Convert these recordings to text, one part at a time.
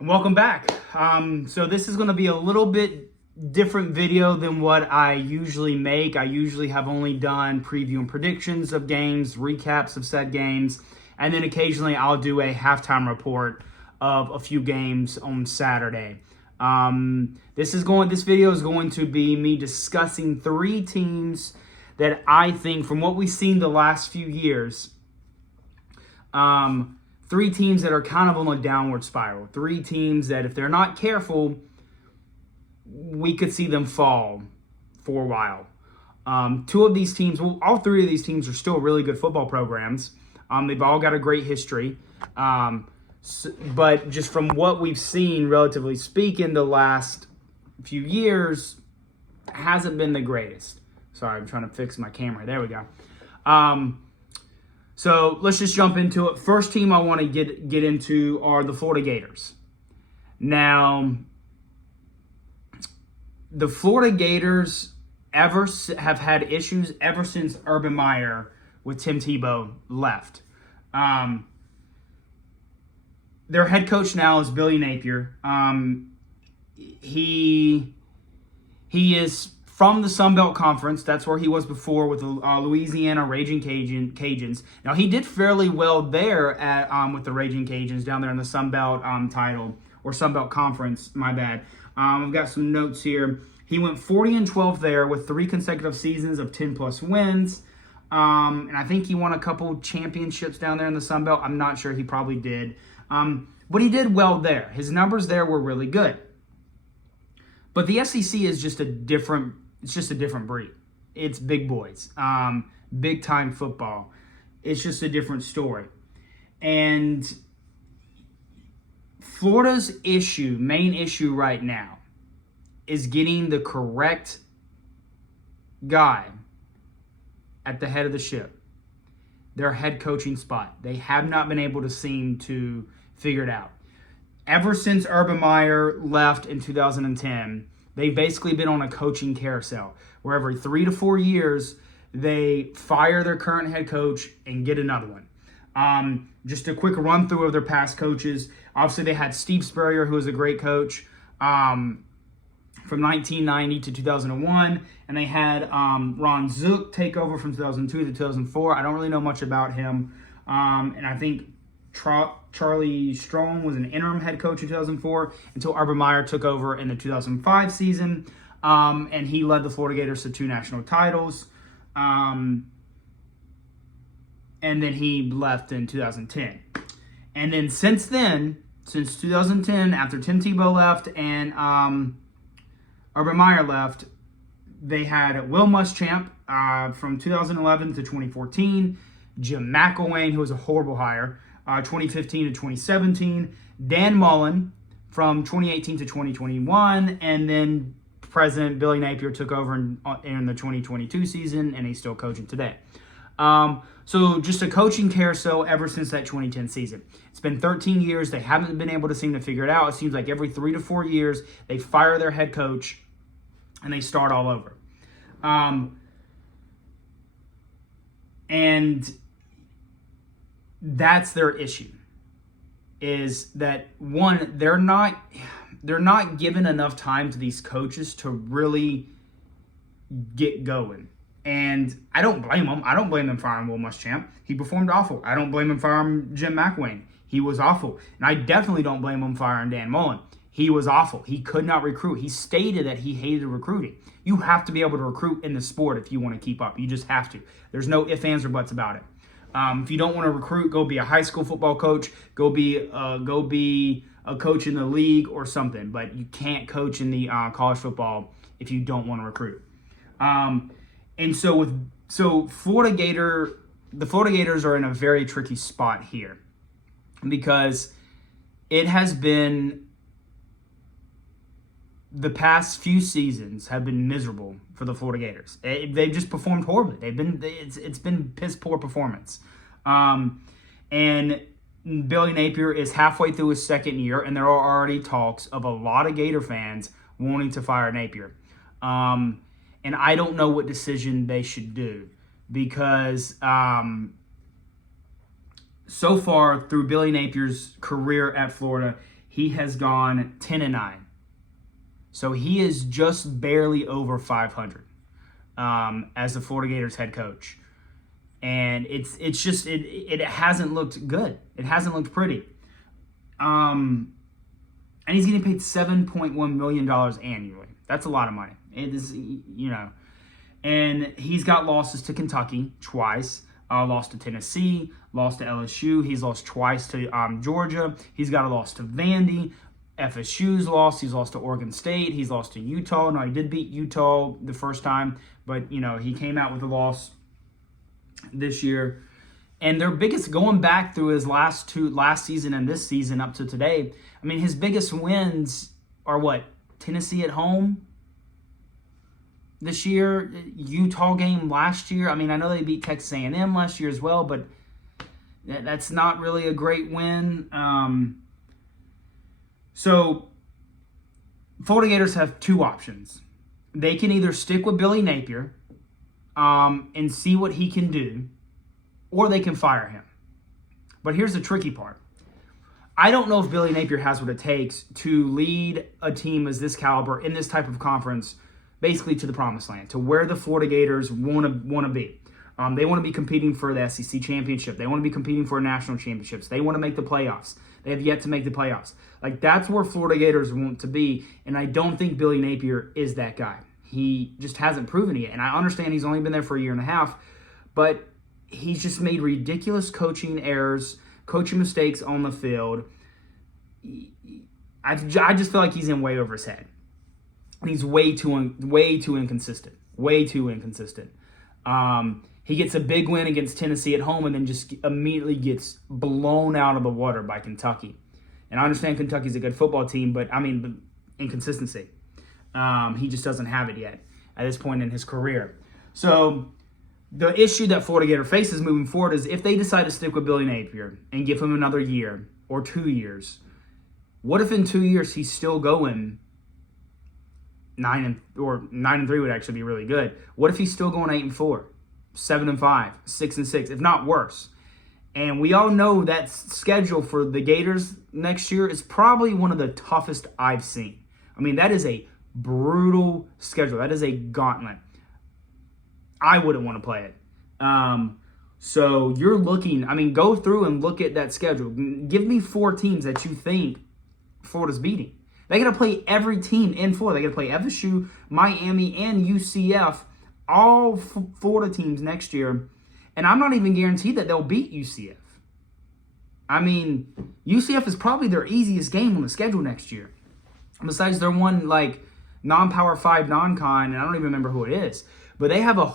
And welcome back. So this is going to be a little bit different video than what I usually make. I usually have only done preview and predictions of games, recaps of said games, and then occasionally I'll do a halftime report of a few games on Saturday. This video is going to be me discussing three teams that I think, from what we've seen the last few years, three teams that are kind of on a downward spiral. Three teams that, if they're not careful, we could see them fall for a while. Two of these teams, well, all three of these teams are still really good football programs. They've all got a great history. But just from what we've seen, relatively speaking, the last few years hasn't been the greatest. Sorry, I'm trying to fix my camera. There we go. So let's just jump into it. First team I want to get into are the Florida Gators. Now, the Florida Gators have had issues ever since Urban Meyer with Tim Tebow left. Their head coach now is Billy Napier. He is from the Sun Belt Conference. That's where he was before with the Louisiana Raging Cajuns. Now, he did fairly well there with the Raging Cajuns down there in the Sun Belt title, or Sun Belt Conference, my bad. I've got some notes here. He went 40-12 there with 3 consecutive seasons of 10-plus wins. And I think he won a couple championships down there in the Sun Belt. I'm not sure, he probably did. But he did well there. His numbers there were really good. But the SEC is just a different breed. It's big boys, big time football. It's just a different story. And Florida's main issue right now, is getting the correct guy at the head of the ship. Their head coaching spot. They have not been able to seem to figure it out. Ever since Urban Meyer left in 2010, they've basically been on a coaching carousel where every 3 to 4 years, they fire their current head coach and get another one. Just a quick run through of their past coaches. Obviously, they had Steve Spurrier, who was a great coach from 1990 to 2001. And they had Ron Zook take over from 2002 to 2004. I don't really know much about him. And I think Charlie Strong was an interim head coach in 2004 until Urban Meyer took over in the 2005 season. And he led the Florida Gators to 2 national titles. And then he left in 2010. And then since 2010, after Tim Tebow left and Urban Meyer left, they had Will Muschamp from 2011 to 2014, Jim McElwain, who was a horrible hire, 2015 to 2017, Dan Mullen from 2018 to 2021, and then President Billy Napier took over in the 2022 season, and he's still coaching today. So just a coaching carousel ever since that 2010 season. It's been 13 years. They haven't been able to seem to figure it out. It seems like every 3 to 4 years, they fire their head coach and they start all over. And that's their issue, is that, one, they're not given enough time to these coaches to really get going. And I don't blame them. I don't blame them firing Will Muschamp. He performed awful. I don't blame them firing Jim McElwain. He was awful. And I definitely don't blame them firing Dan Mullen. He was awful. He could not recruit. He stated that he hated recruiting. You have to be able to recruit in the sport if you want to keep up. You just have to. There's no ifs, ands, or buts about it. If you don't want to recruit, go be a high school football coach. Go be a coach in the league or something. But you can't coach in the college football if you don't want to recruit. And so the Florida Gators are in a very tricky spot here, because it has been, the past few seasons have been miserable for the Florida Gators. They've just performed horribly. It's been piss poor performance. And Billy Napier is halfway through his second year, and there are already talks of a lot of Gator fans wanting to fire Napier. And I don't know what decision they should do, because so far through Billy Napier's career at Florida, he has gone 10-9. So he is just barely over 500 as the Florida Gators head coach. And it hasn't looked good. It hasn't looked pretty. And he's getting paid $7.1 million annually. That's a lot of money. It is, And he's got losses to Kentucky twice, lost to Tennessee, lost to LSU. He's lost twice to Georgia. He's got a loss to Vandy. FSU's lost. He's lost to Oregon State. He's lost to Utah. No, he did beat Utah the first time, but, he came out with a loss this year. And their biggest, going back through his last season and this season up to today, I mean, his biggest wins are what? Tennessee at home this year, Utah game last year. I mean, I know they beat Texas A&M last year as well, but that's not really a great win. So Florida Gators have two options. They can either stick with Billy Napier and see what he can do, or they can fire him. But here's the tricky part. I don't know if Billy Napier has what it takes to lead a team as this caliber in this type of conference, basically to the promised land, to where the Florida Gators want to be. They want to be competing for the SEC championship. They want to be competing for national championships. They want to make the playoffs. They have yet to make the playoffs. Like, that's where Florida Gators want to be, and I don't think Billy Napier is that guy. He just hasn't proven it yet, and I understand he's only been there for a year and a half, but he's just made ridiculous coaching errors, coaching mistakes on the field. I just feel like he's in way over his head. And he's way too inconsistent. Way too inconsistent. He gets a big win against Tennessee at home and then just immediately gets blown out of the water by Kentucky. And I understand Kentucky's a good football team, but inconsistency. He just doesn't have it yet at this point in his career. So the issue that Florida Gator faces moving forward is if they decide to stick with Billy Napier and give him another year or 2 years, what if in 2 years he's still going 9-3 would actually be really good. What if he's still going 8-4, 7-5, 6-6, if not worse? And we all know that schedule for the Gators next year is probably one of the toughest I've seen. I mean, that is a brutal schedule. That is a gauntlet. I wouldn't want to play it. So you're looking, go through and look at that schedule. Give me 4 teams that you think Florida's beating. They're going to play every team in Florida. They're going to play FSU, Miami, and UCF, all Florida teams next year. And I'm not even guaranteed that they'll beat UCF. UCF is probably their easiest game on the schedule next year. Besides their one, non-Power 5 non-con, and I don't even remember who it is. But they have a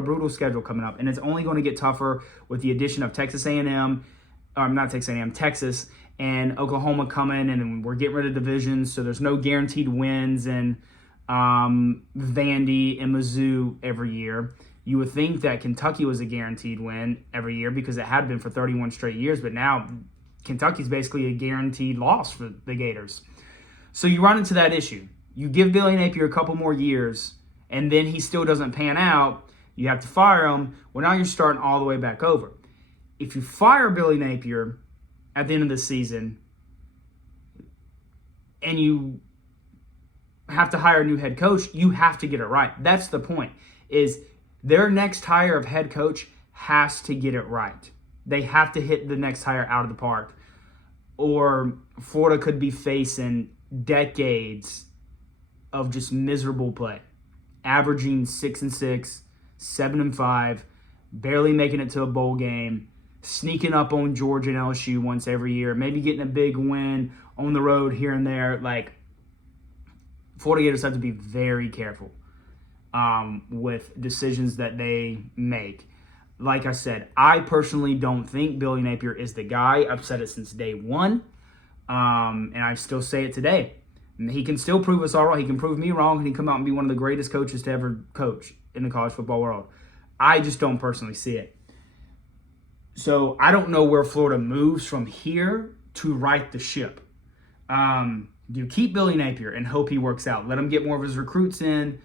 brutal schedule coming up, and it's only going to get tougher with the addition of Texas and Oklahoma coming, and then we're getting rid of divisions, so there's no guaranteed wins in Vandy and Mizzou every year. You would think that Kentucky was a guaranteed win every year because it had been for 31 straight years, but now Kentucky's basically a guaranteed loss for the Gators. So you run into that issue. You give Billy Napier a couple more years, and then he still doesn't pan out. You have to fire him. Well, now you're starting all the way back over. If you fire Billy Napier at the end of the season and you have to hire a new head coach, you have to get it right. That's the point, is their next hire of head coach has to get it right. They have to hit the next hire out of the park, or Florida could be facing decades of just miserable play, averaging 6-6, 7-5, barely making it to a bowl game, sneaking up on Georgia and LSU once every year, maybe getting a big win on the road here and there. Florida Gators have to be very careful with decisions that they make. Like I said, I personally don't think Billy Napier is the guy. I've said it since day one, and I still say it today. He can still prove us all wrong. He can prove me wrong, and he can come out and be one of the greatest coaches to ever coach in the college football world. I just don't personally see it. So I don't know where Florida moves from here to right the ship. Do you keep Billy Napier and hope he works out? Let him get more of his recruits in?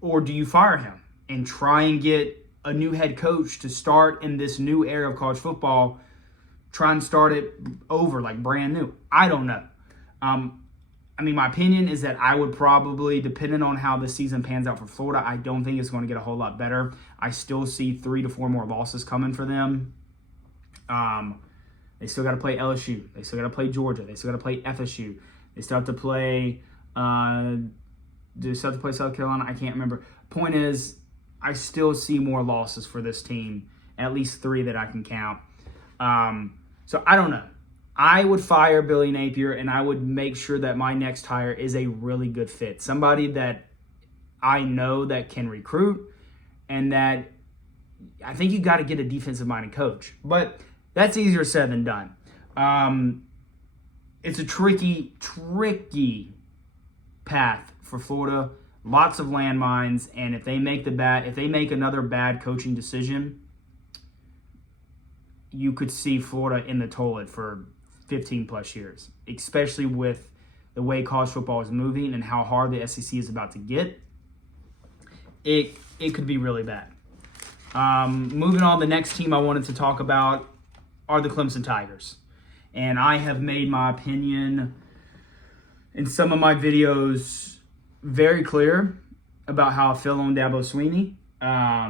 Or do you fire him and try and get a new head coach to start in this new era of college football, try and start it over like brand new. I don't know. My opinion is that I would probably, depending on how the season pans out for Florida, I don't think it's going to get a whole lot better. I still see 3 to 4 more losses coming for them. They still got to play LSU. They still got to play Georgia. They still got to play FSU. They still have to play. They still have to play South Carolina. I can't remember. Point is, I still see more losses for this team. At least 3 that I can count. So I don't know. I would fire Billy Napier, and I would make sure that my next hire is a really good fit. Somebody that I know that can recruit, and that I think you got to get a defensive-minded coach. But that's easier said than done. It's a tricky path for Florida. Lots of landmines, and if they make another bad coaching decision, you could see Florida in the toilet for 15 plus years, especially with the way college football is moving and how hard the SEC is about to get. It could be really bad. Moving on, the next team I wanted to talk about are the Clemson Tigers. And I have made my opinion in some of my videos very clear about how I feel on Dabo Swinney. Now,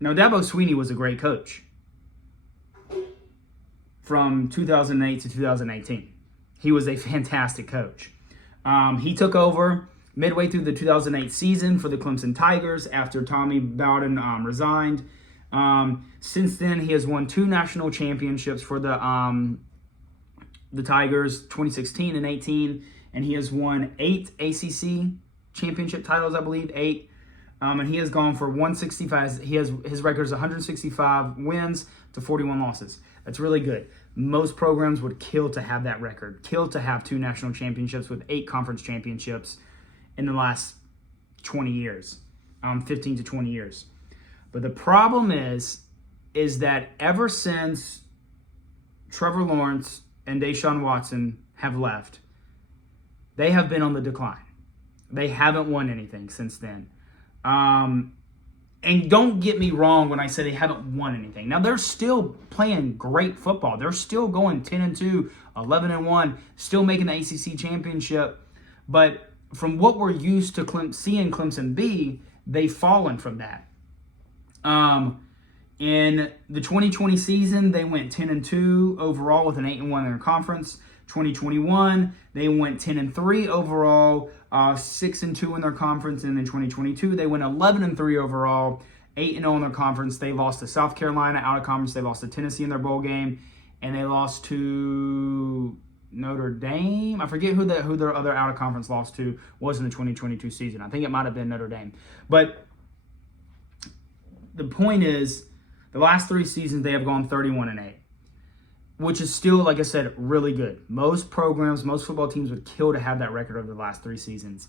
Dabo Swinney was a great coach from 2008 to 2018. He was a fantastic coach. He took over midway through the 2008 season for the Clemson Tigers after Tommy Bowden resigned. Since then, he has won 2 national championships for the Tigers, 2016 and 18, and he has won 8 ACC championship titles, I believe, 8. And he has gone for 165. His record is 165 wins to 41 losses. That's really good. Most programs would kill to have that record, kill to have 2 national championships with 8 conference championships in the last 20 years, 15 to 20 years. But the problem is that ever since Trevor Lawrence and Deshaun Watson have left, they have been on the decline. They haven't won anything since then. And don't get me wrong when I say they haven't won anything. Now, they're still playing great football. They're still going 10-2, 11-1, still making the ACC championship. But from what we're used to seeing Clemson be, they've fallen from that. In the 2020 season, they went 10-2 overall with an 8-1 in their conference. 2021, they went 10-3 overall, 6-2 in their conference. And in 2022, they went 11-3 overall, 8-0 in their conference. They lost to South Carolina out of conference. They lost to Tennessee in their bowl game, and they lost to Notre Dame. I forget who their other out of conference loss to was in the 2022 season. I think it might have been Notre Dame. But the point is, the last 3 seasons they have gone 31-8. Which is still, like I said, really good. Most programs, most football teams would kill to have that record over the last 3 seasons.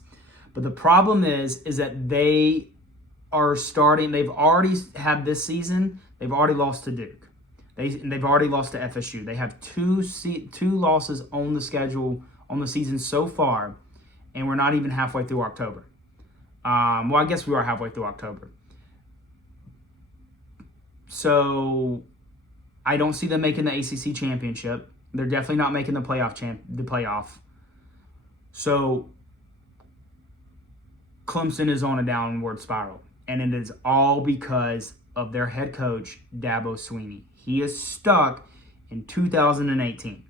But the problem is that they are starting, they've already had this season, they've already lost to Duke. They've already lost to FSU. They have 2 losses on the schedule on the season so far, and we're not even halfway through October. Well, I guess we are halfway through October. So I don't see them making the ACC championship. They're definitely not making the playoff. So Clemson is on a downward spiral, and it is all because of their head coach, Dabo Swinney. He is stuck in 2018.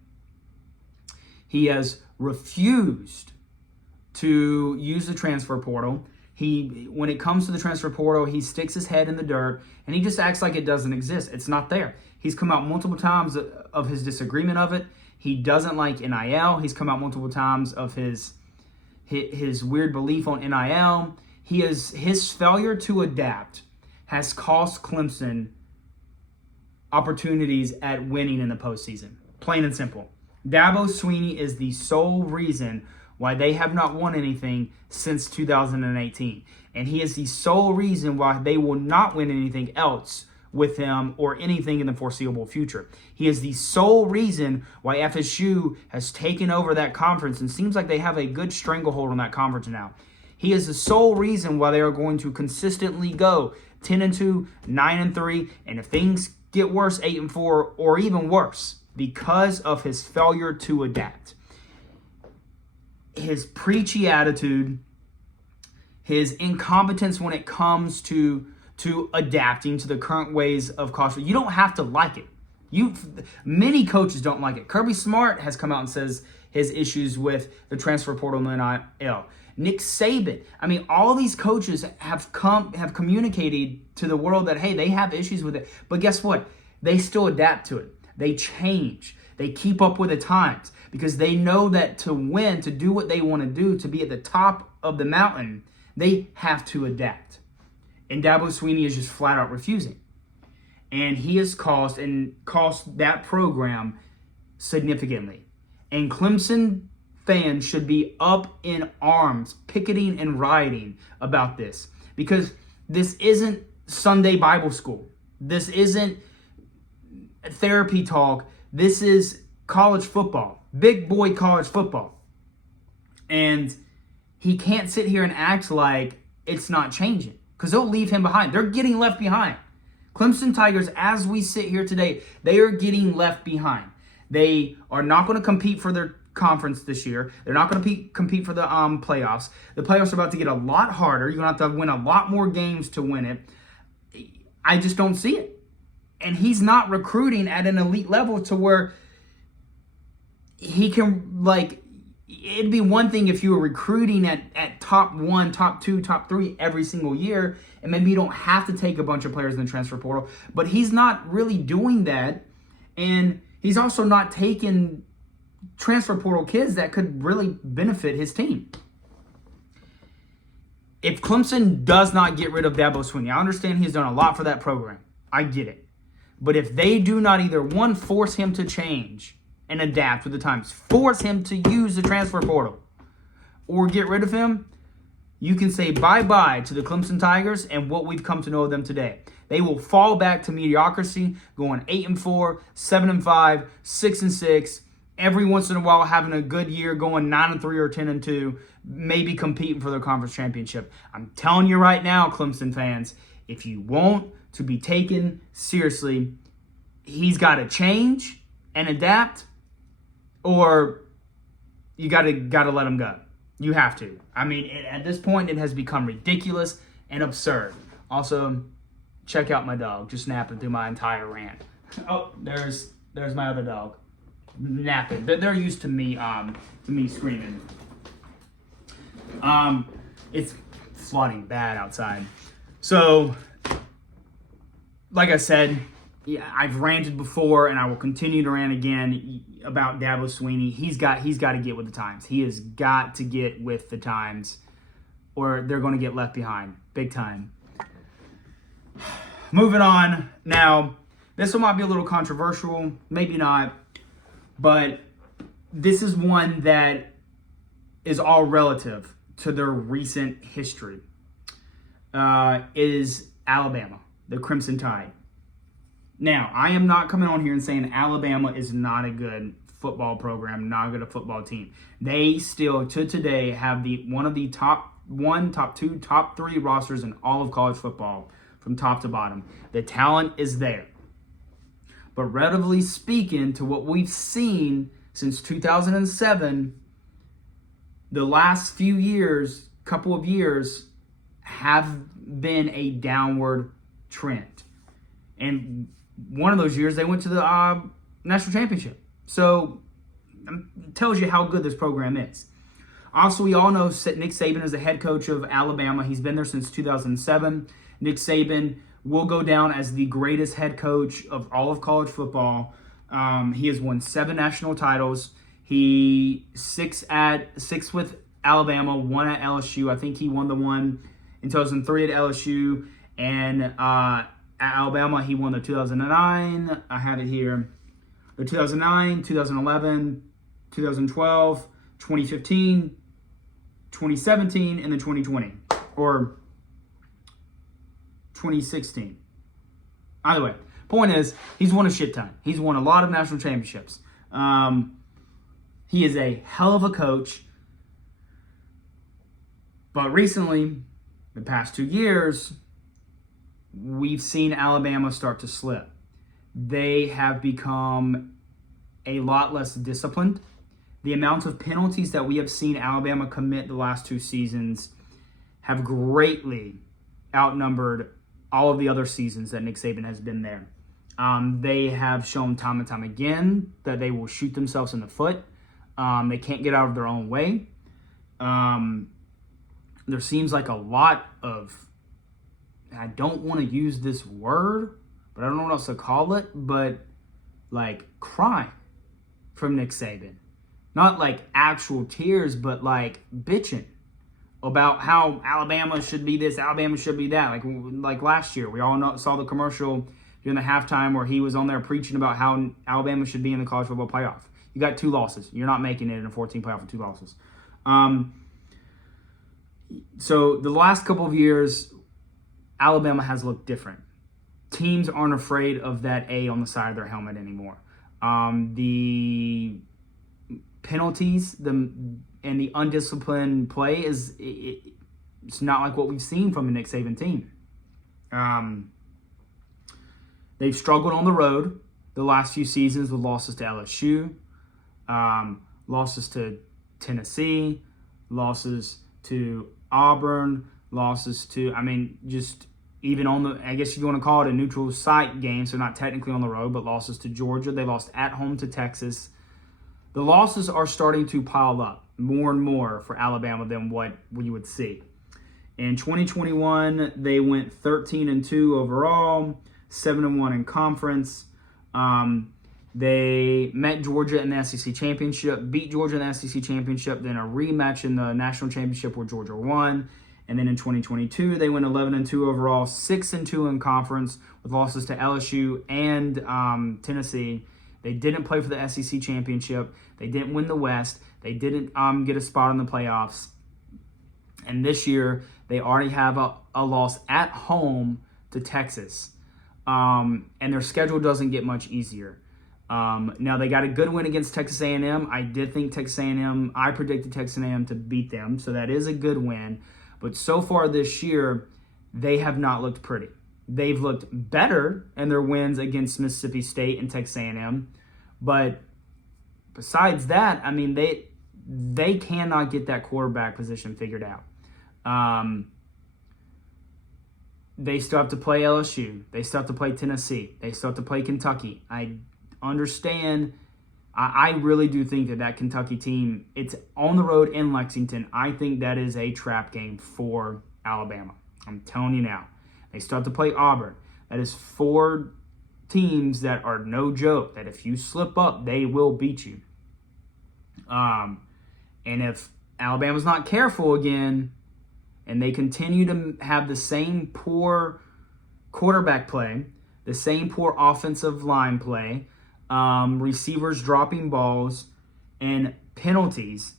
He has refused to use the transfer portal. When it comes to the transfer portal, he sticks his head in the dirt, and he just acts like it doesn't exist. It's not there. He's come out multiple times of his disagreement of it. He doesn't like NIL. He's come out multiple times of his weird belief on NIL. His failure to adapt has cost Clemson opportunities at winning in the postseason. Plain and simple. Dabo Swinney is the sole reason why they have not won anything since 2018. And he is the sole reason why they will not win anything else with him or anything in the foreseeable future. He is the sole reason why FSU has taken over that conference and seems like they have a good stranglehold on that conference now. He is the sole reason why they are going to consistently go 10-2, 9-3, and if things get worse, 8-4, or even worse, because of his failure to adapt. His preachy attitude, his incompetence when it comes to adapting to the current ways of college. You don't have to like it. Many coaches don't like it. Kirby Smart has come out and says his issues with the transfer portal and NIL. Nick Saban. I mean, all these coaches have communicated to the world that, hey, they have issues with it. But guess what? They still adapt to it. They change. They keep up with the times because they know that to win, to do what they want to do, to be at the top of the mountain, they have to adapt. And Dabo Swinney is just flat out refusing. And he has cost that program significantly. And Clemson fans should be up in arms, picketing and rioting about this. Because this isn't Sunday Bible school. This isn't therapy talk. This is college football. Big boy college football. And he can't sit here and act like it's not changing. Because they'll leave him behind. They're getting left behind. Clemson Tigers, as we sit here today, they are getting left behind. They are not going to compete for their conference this year. They're not going to compete for the playoffs. The playoffs are about to get a lot harder. You're going to have to win a lot more games to win it. I just don't see it. And he's not recruiting at an elite level to where he can, it'd be one thing if you were recruiting at top 1, top 2, top 3 every single year, and maybe you don't have to take a bunch of players in the transfer portal. But he's not really doing that, and he's also not taking transfer portal kids that could really benefit his team. If Clemson does not get rid of Dabo Swinney, I understand he's done a lot for that program. I get it. But if they do not either, one, force him to change and adapt with the times, force him to use the transfer portal, or get rid of him, you can say bye-bye to the Clemson Tigers and what we've come to know of them today. They will fall back to mediocrity, going 8-4, 7-5, 6-6, every once in a while having a good year, going 9-3 or 10-2, maybe competing for their conference championship. I'm telling you right now, Clemson fans, if you want to be taken seriously, he's got to change and adapt, or you got to let him go. You have to. I mean, at this point, it has become ridiculous and absurd. Also, check out my dog, just napping through my entire rant. Oh, there's my other dog, napping. They're used to me screaming. It's flooding bad outside. So, like I said, yeah, I've ranted before, and I will continue to rant again about Dabo Swinney. He's got to get with the times. He has got to get with the times, or they're going to get left behind, big time. Moving on. Now, this one might be a little controversial, maybe not, but this is one that is all relative to their recent history. Is Alabama, the Crimson Tide. Now, I am not coming on here and saying Alabama is not a good football program, not a good football team. They still, to today, have one of the top 1, top 2, top 3 rosters in all of college football from top to bottom. The talent is there. But relatively speaking to what we've seen since 2007, the last few years, couple of years, have been a downward trend. And one of those years, they went to the national championship. So it tells you how good this program is. Also, we all know Nick Saban is the head coach of Alabama. He's been there since 2007. Nick Saban will go down as the greatest head coach of all of college football. He has won 7 national titles. He 6 with Alabama, 1 at LSU. I think he won the one in 2003 at LSU. And at Alabama, he won the 2009. I have it here. The 2009, 2011, 2012, 2015, 2017, and then 2020. Or 2016. Either way, point is, he's won a shit ton. He's won a lot of national championships. He is a hell of a coach. But recently, the past 2 years, we've seen Alabama start to slip. they have become a lot less disciplined. The amount of penalties that we have seen Alabama commit the last 2 seasons have greatly outnumbered all of the other seasons that Nick Saban has been there. They have shown time and time again that they will shoot themselves in the foot. They can't get out of their own way. There seems like a lot of, I don't want to use this word, but I don't know what else to call it, but like crying from Nick Saban. Not like actual tears, but like bitching about how Alabama should be this, Alabama should be that. Like last year, we all saw the commercial during the halftime where he was on there preaching about how Alabama should be in the college football playoff. You got 2 losses. You're not making it in a 14 playoff with 2 losses. So the last couple of years, Alabama has looked different. Teams aren't afraid of that A on the side of their helmet anymore. The penalties and the undisciplined play it's not like what we've seen from the Nick Saban team. They've struggled on the road the last few seasons with losses to LSU, losses to Tennessee, losses to Auburn, losses to, just even on the, I guess you want to call it a neutral site game, so not technically on the road, but losses to Georgia. They lost at home to Texas. The losses are starting to pile up more and more for Alabama than what we would see. In 2021, they went 13-2 overall, 7-1 in conference. They met Georgia in the SEC championship, beat Georgia in the SEC championship, then a rematch in the national championship where Georgia won. And then in 2022, they went 11-2 overall, 6-2 in conference with losses to LSU and Tennessee. They didn't play for the SEC championship. They didn't win the West. They didn't get a spot in the playoffs. And this year, they already have a loss at home to Texas. And their schedule doesn't get much easier. Now, they got a good win against Texas A&M. I did think Texas A&M, I predicted Texas A&M to beat them, so that is a good win. But so far this year, they have not looked pretty. They've looked better in their wins against Mississippi State and Texas A&M. But besides that, they cannot get that quarterback position figured out. They still have to play LSU. They still have to play Tennessee. They still have to play Kentucky. I understand. I really do think that Kentucky team, it's on the road in Lexington. I think that is a trap game for Alabama. I'm telling you now. They still have to play Auburn. That is 4 teams that are no joke, that if you slip up, they will beat you. And if Alabama's not careful again, and they continue to have the same poor quarterback play, the same poor offensive line play, receivers dropping balls, and penalties,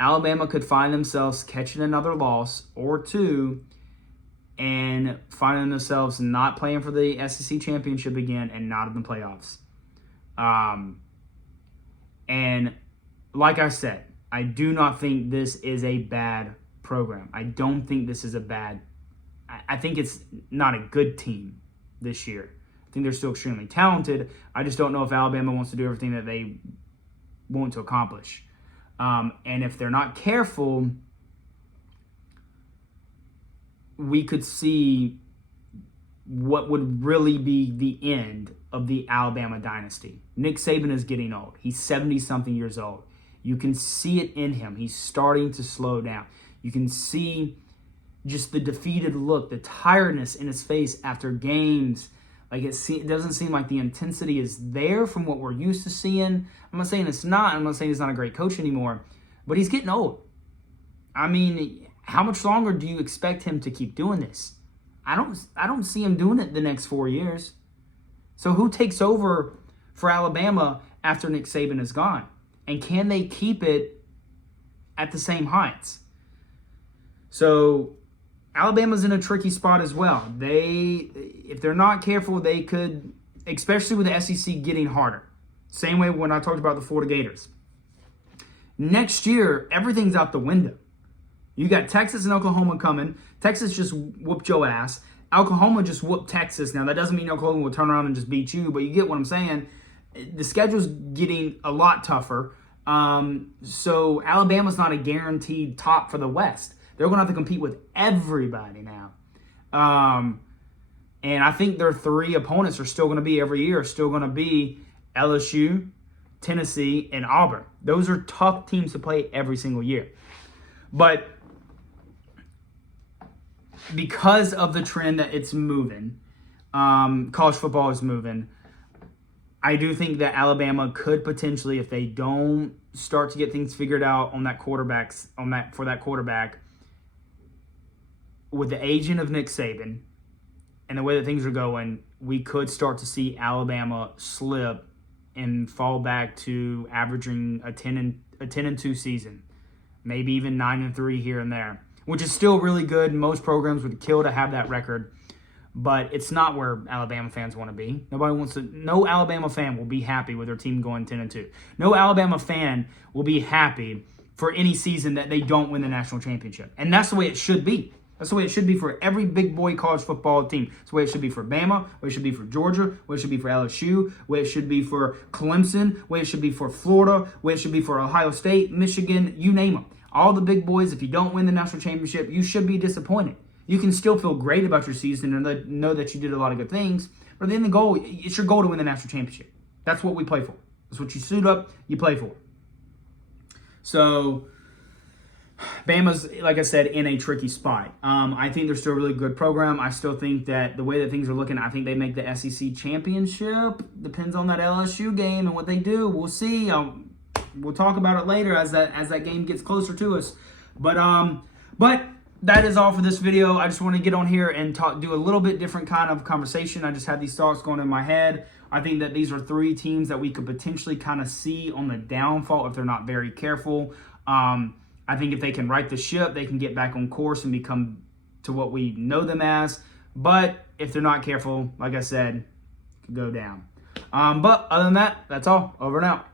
Alabama could find themselves catching another loss or 2 and finding themselves not playing for the SEC championship again and not in the playoffs. And like I said, I do not think this is a bad program. I don't think this is I think it's not a good team this year. I think they're still extremely talented. I just don't know if Alabama wants to do everything that they want to accomplish. And if they're not careful, we could see what would really be the end of the Alabama dynasty. Nick Saban is getting old. He's 70-something years old. You can see it in him. He's starting to slow down. You can see just the defeated look, the tiredness in his face after games. Like it doesn't seem like the intensity is there from what we're used to seeing. I'm not saying it's not. I'm not saying he's not a great coach anymore. But he's getting old. How much longer do you expect him to keep doing this? I don't see him doing it the next 4 years. So who takes over for Alabama after Nick Saban is gone? And can they keep it at the same heights? So Alabama's in a tricky spot as well. If they're not careful, they could, especially with the SEC getting harder. Same way when I talked about the Florida Gators. Next year, everything's out the window. You got Texas and Oklahoma coming. Texas just whooped your ass. Oklahoma just whooped Texas. Now, that doesn't mean Oklahoma will turn around and just beat you, but you get what I'm saying. The schedule's getting a lot tougher. So Alabama's not a guaranteed top for the West. They're going to have to compete with everybody now. And I think their three opponents are still going to be every year, still going to be LSU, Tennessee, and Auburn. Those are tough teams to play every single year. But because of the trend that it's moving, college football is moving, I do think that Alabama could potentially, if they don't start to get things figured out on that quarterback, with the aging of Nick Saban and the way that things are going, we could start to see Alabama slip and fall back to averaging a 10-2 season, maybe even 9-3 here and there, which is still really good. Most programs would kill to have that record, but it's not where Alabama fans want to be. No Alabama fan will be happy with their team going 10-2. No Alabama fan will be happy for any season that they don't win the national championship. And that's the way it should be. That's the way it should be for every big boy college football team. That's the way it should be for Bama, the way it should be for Georgia, the way it should be for LSU, the way it should be for Clemson, the way it should be for Florida, the way it should be for Ohio State, Michigan, you name them. All the big boys, if you don't win the national championship, you should be disappointed. You can still feel great about your season and know that you did a lot of good things, but at the end of the goal, it's your goal to win the national championship. That's what we play for. That's what you suit up, you play for. So Bama's, like I said, in a tricky spot. I think they're still a really good program. I still think that the way that things are looking, I think they make the SEC championship. Depends on that LSU game and what they do. We'll see. We'll talk about it later as that game gets closer to us. But that is all for this video. I just want to get on here and do a little bit different kind of conversation. I just had these thoughts going in my head. I think that these are three teams that we could potentially kind of see on the downfall if they're not very careful. I think if they can right the ship, they can get back on course and become to what we know them as. But if they're not careful, like I said, it could go down. But other than that, that's all. Over and out.